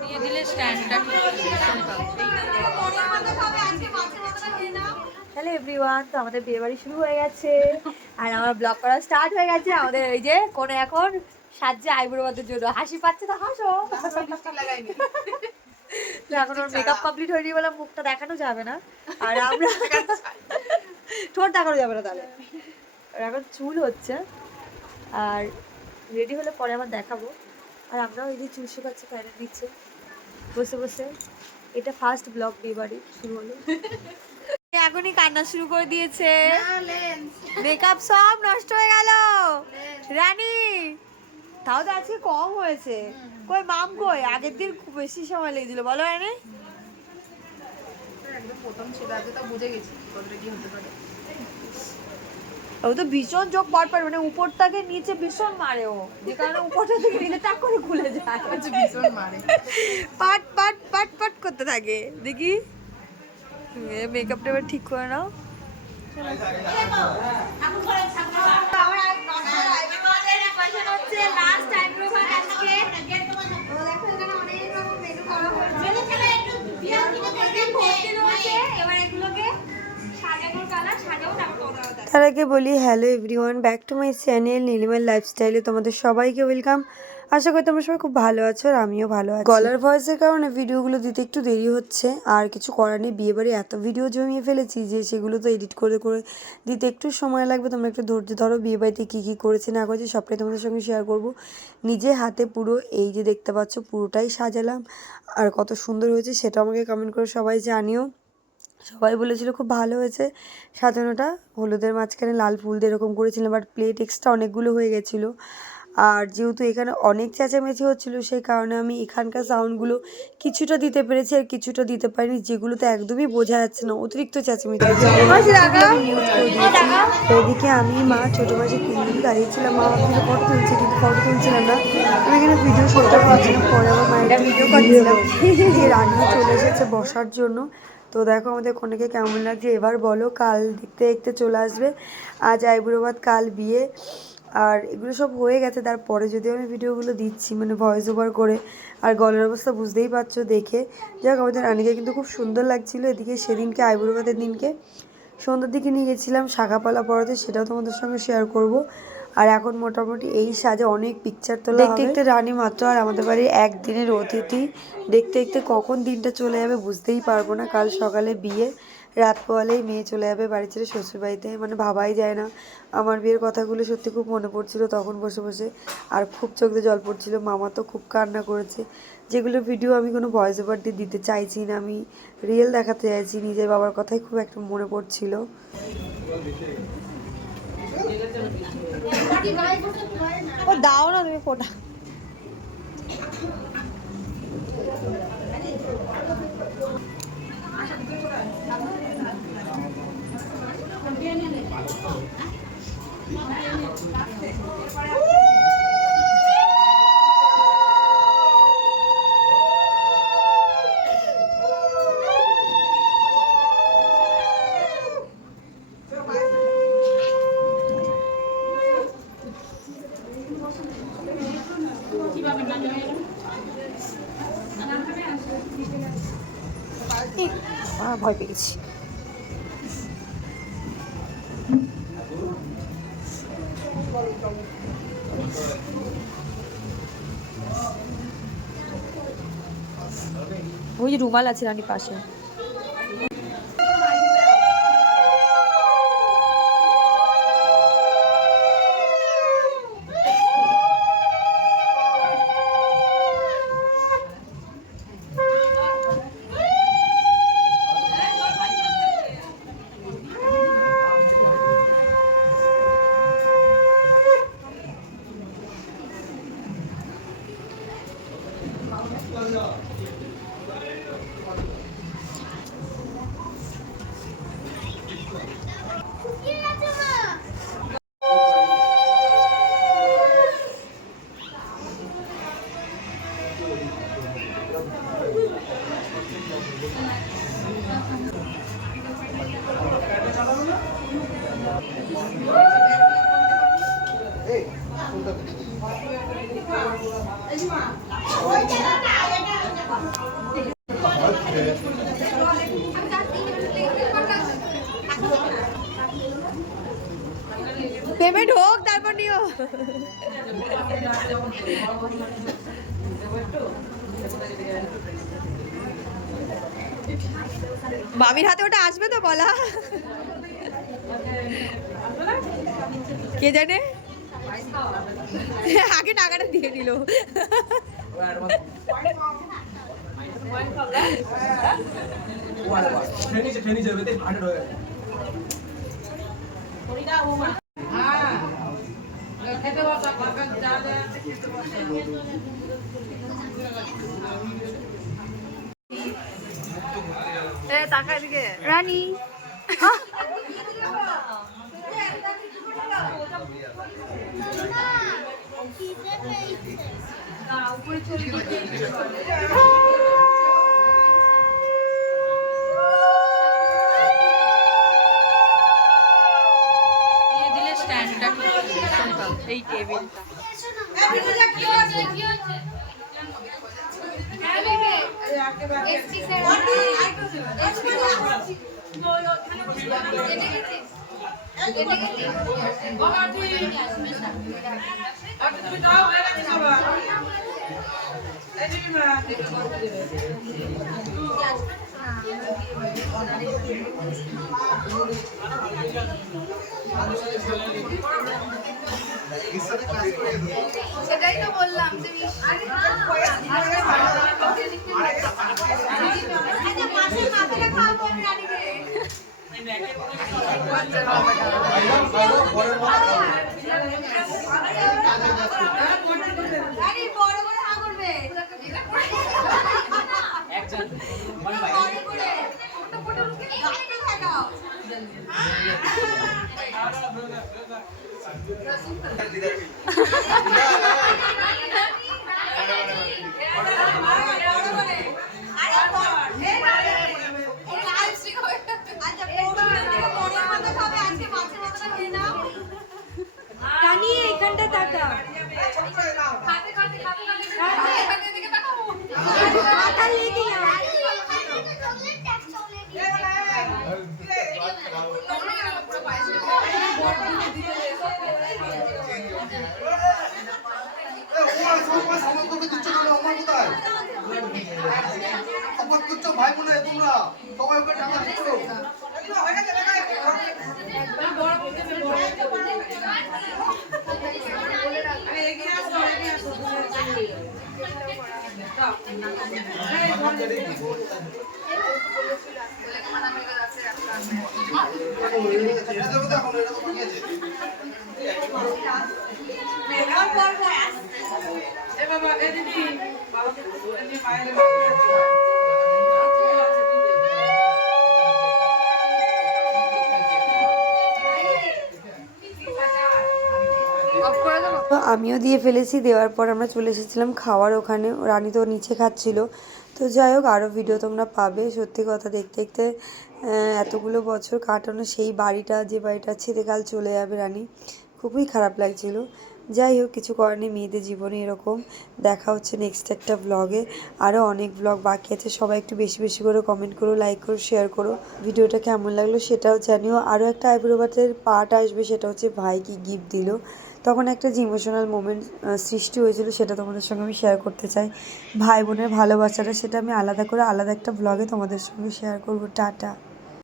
দিয়ে দিলে স্ট্যান্ডটা হ্যালো এভরিওয়ান, তো আমাদের বিয়ে বাড়ি শুরু হয়ে গেছে আর আমার ব্লগ করা স্টার্ট হয়ে গেছে। আমাদের এই যে কোনে এখন সাজছে আইব্রোবাদের জন্য। হাসি পাচ্ছে তো হাসো। এখন ওর মেকআপ কমপ্লিট হয়নি বলে মুখটা দেখানো যাবে না, আর আমরা ঠোঁট দেখানো যাবে না তাহলে। এখন চুল হচ্ছে আর রেডি হলে পরে আবার দেখাবো। আর আমরাও এই যে চুল শুকাচ্ছে, ফ্যানের দিচ্ছে বসে বসে। এটা ফার্স্ট ব্লগ বিয়ে বাড়ি শুরু হলো। এখনই কান্না শুরু করে দিয়েছে, মেকআপ সব নষ্ট হয়ে গেল। রানী তাও তো আজকে কম হয়েছে। কই মাম কই? আগের দিন খুব বেশি সময় লেগেছিল বলো। রানী একদম প্রথম ছিল, আগে তো বুঝে গেছি কতটা কি হতে পারে। ও তো ভীষণ চোখ পরপর, মানে উপরটাকে নিচে ভীষণ মারে ও, যে কারণে উপরটা থেকে নিচে টাক করে খুলে যায়। ভীষণ মারে, পাট পাট পাট পাট করতে থাকে। দেখি মেকআপটা এবার ঠিক করে নাও। তার আগে বলি hello everyone, back to my channel নীলিমার লাইফস্টাইলে তোমাদের সবাইকে ওয়েলকাম। আশা করি তোমরা সবাই খুব ভালো আছো আর আমিও ভালো আছি। গলার ভয়েসের কারণে ভিডিওগুলো দিতে একটু দেরি হচ্ছে, আর কিছু করার নেই। বিয়েবাড়ি এত ভিডিও জমিয়ে ফেলেছি যে সেগুলো তো এডিট করে করে দিতে একটু সময় লাগবে। তোমরা একটু ধৈর্য ধরো। বিয়েবাড়িতে কী কী করেছি না করেছি সবটাই তোমাদের সঙ্গে শেয়ার করব। নিজে হাতে পুরো এই যে দেখতে পাচ্ছ পুরোটাই সাজালাম, আর কত সুন্দর হয়েছে সেটা আমাকে কমেন্ট করে সবাই জানিও। সবাই বলেছিল খুব ভালো হয়েছে সাজানোটা। হলুদের মাঝখানে লাল ফুল দিয়ে এরকম করেছিলাম, বাট প্লেট এক্সট্রা অনেকগুলো হয়ে গেছিলো। আর যেহেতু এখানে অনেক চেঁচামেচি হচ্ছিলো সেই কারণে আমি এখানকার সাউন্ডগুলো কিছুটা দিতে পেরেছি আর কিছুটা দিতে পারিনি, যেগুলো তো একদমই বোঝা যাচ্ছে না, অতিরিক্ত চেঁচামেচি হচ্ছে। এদিকে আমি মা ছোটো মাঝে তিনজন দাঁড়িয়েছিলাম। মা ভাবছিল ফটো তুলছে কিন্তু ফটো তুলছিলাম না, আমি এখানে ভিডিও শুটটা করছিলাম। পরে আবার মায়ের ভিডিও করছিলাম। যে রান্না চলে এসেছে বসার জন্য। তো দেখো আমাদের কনেকে কেমন লাগছে এবার বলো। কাল দেখতে দেখতে চলে আসবে। আজ আইবুড়ো ভাত, কাল বিয়ে, আর এগুলো সব হয়ে গেছে। তারপরে যদিও আমি ভিডিওগুলো দিচ্ছি মানে ভয়েস ওভার করে, আর গলার অবস্থা বুঝতেই পারছো দেখে। যাক আমাদের রানীকে কিন্তু খুব সুন্দর লাগছিলো। এদিকে সেদিনকে আইবুড়ো ভাতের দিনকে সন্ধ্যার দিকে নিয়ে গেছিলাম শাখাপালা পড়াতে, সেটাও তোমাদের সঙ্গে শেয়ার করব। আর এখন মোটামুটি এই সাজে অনেক পিকচার তোলা দেখতে দেখতে রানী মাত্র আর আমাদের বাড়ির একদিনের অতিথি। দেখতে দেখতে কখন দিনটা চলে যাবে বুঝতেই পারবো না। কাল সকালে বিয়ে, রাত পোয়ালেই মেয়ে চলে যাবে বাড়ি ছেড়ে শ্বশুরবাড়িতে, মানে ভাবাই যায় না। আমার বিয়ের কথাগুলো সত্যি খুব মনে পড়ছিল তখন বসে বসে, আর খুব চোখ দিয়ে জল পড়ছিল। মামা তো খুব কান্না করেছে, যেগুলো ভিডিও আমি কোনো ভয়েস ওভার দিয়ে দিতে চাইছি না, আমি রিয়েল দেখাতে চাইছি। নিজের বাবার কথাই খুব একটা মনে পড়ছিল। ও দাও না তুমি ফোটা। ভয় পেয়েছি। ওই যে রুমাল আছে রানীর পাশে। পেমেন্ট হোক তারপর নিও। মামির হাতে ওটা আসবে তো বলা, কে জানে, আগে টাকাটা দিয়ে দিল। টাকা এদিকে রানী দিলে স্ট্যান্ডটা এই টেবিলটা সেটাই তো বললাম যে এখানটা টাকা ভাই মনে হয় তোমরা সবাই ওকে টাকা দিচ্ছ। তো আমিও দিয়ে ফেলেছি, দেওয়ার পর আমরা চলে এসেছিলাম খাওয়ার ওখানে। রানী তো নিচে খাচ্ছিল। তো যাই হোক, আরও ভিডিও তোমরা পাবে। সত্যি কথা, দেখতে দেখতে এতগুলো বছর কাটানো সেই বাড়িটা, যে বাড়িটা ছেড়ে কাল চলে যাবে রানী, খুবই খারাপ লাগছিল। যাই হোক, কিছু করার নেই, মেয়েদের জীবনে এরকম। দেখা হচ্ছে নেক্সট একটা ব্লগে। আরও অনেক ব্লগ বাকি আছে। সবাই একটু বেশি বেশি করে কমেন্ট করো, লাইক করো, শেয়ার করো। ভিডিওটা কেমন লাগলো সেটাও জানিও। আরও একটা আইব্রো ভাতের পার্ট আসবে, সেটা হচ্ছে ভাই কি গিফট দিল। তখন একটা যে ইমোশনাল মোমেন্ট সৃষ্টি হয়েছিল, সেটা তোমাদের সঙ্গে আমি শেয়ার করতে চাই। ভাই বোনের ভালোবাসাটা, সেটা আমি আলাদা করে আলাদা একটা ব্লগে তোমাদের সঙ্গে শেয়ার করবো। টাটা।